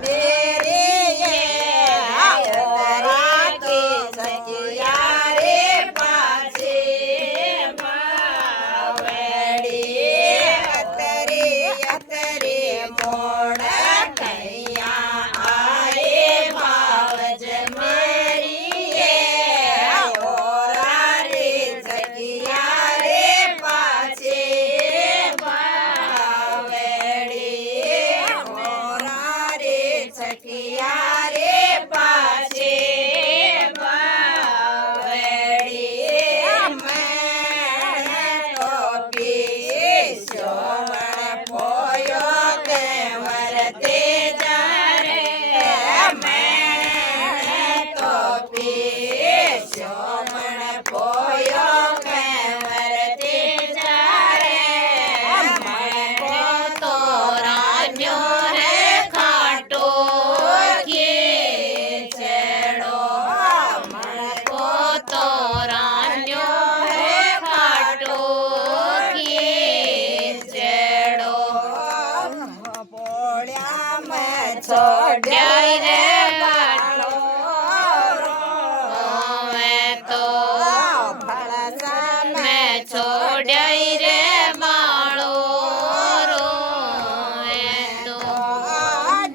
मेरी ये ओरा की सखिया रे पाछे मावड़ी अतरे अतरे मोड़ कैया आए भावज मारी ये ओरा रे सखिया रे पाछे मावड़ी ओरा रे सखिया रे पाछे मावड़ी मैं तो पीछो मन पोयो के वरते जा रे मैं तो पीछो मन पोयो के वरते जा रे मैं को तो रान्यो रे खाटो खींचड़ो मन को तो रान्यो रे खाटो खींचड़ो पोड़्या में छोड़्या रे बालो मैं तो फलसा में छोड़्या रे बालो मैं तो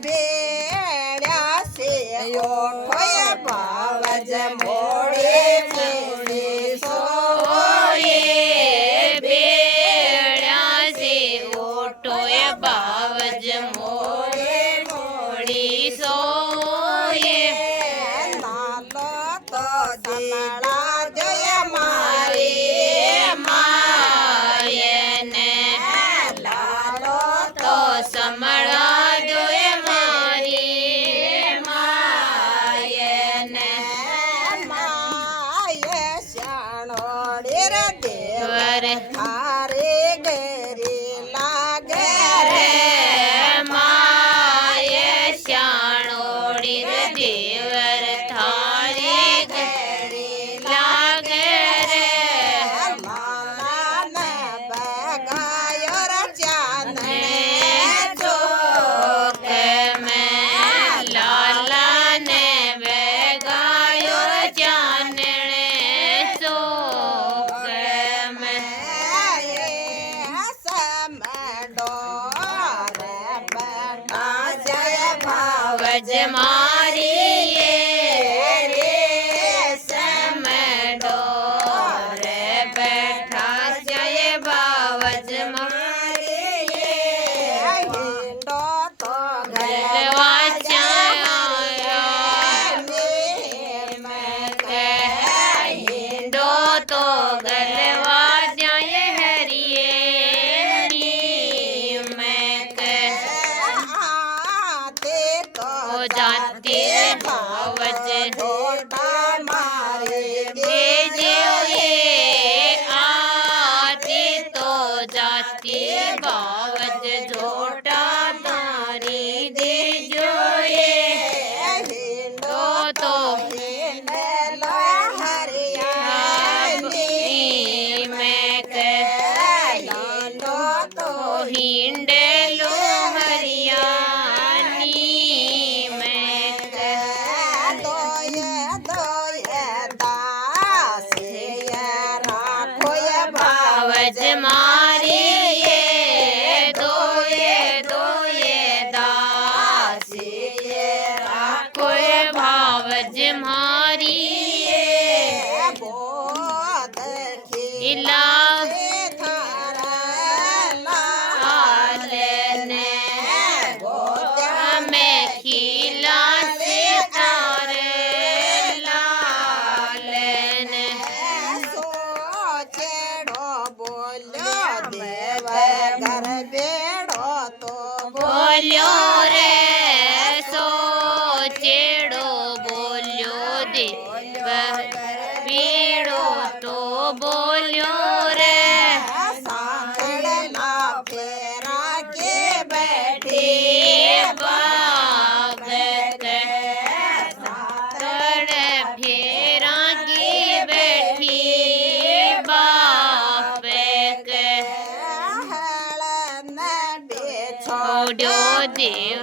बेड़ा से ओठोय भावज मोड़े से सोए बेड़ा से ओठोय भावज मोड़े मोड़ी सोए नालो तो समड़ा जय मारी मायने लालो तो समड़ा जय मारी मायने माय श्याणोड़ी रे देवर थारे गरी लागे रे माय श्याणोड़ी रे देवर थारे गरी लागे रे लाला ने बगायो रे चांदने चौक में लाला ने बगायो रे चांदने चौक में समडो रे बेटा जय भावज मारी ये रे समडो रे बैठा जय भावज मारी ये हिंडो तो गलवा चाया मैं कह हिंडो तो गलवा जाय हरिये नी मैं कह आते तो जाते भावज ढोटा मारे भेजे ये आते तो जाते भावज झोटा तारी दे जो ये हिंडो तो हिंडला हरियाणी मैं कह हिंडो तो हिंडलो हरियाणी मैं कह दोये दोये दासिया राखोय भावज मारी ये दोये दोये दासिया राखोय भावज मारी ये बोध खिला थारा लाल ने गोदा में खिला से तारे लाल ने सोचेड़ो बोलो देव घर बेड़ो तो बोलो रे सोचेड़ो बोलो देव बेड़ो तो बोलो रे सांकड़ना फेरा के बैठी बाग के सांकड़ फेरा की बैठी बाप के छोड़ो देव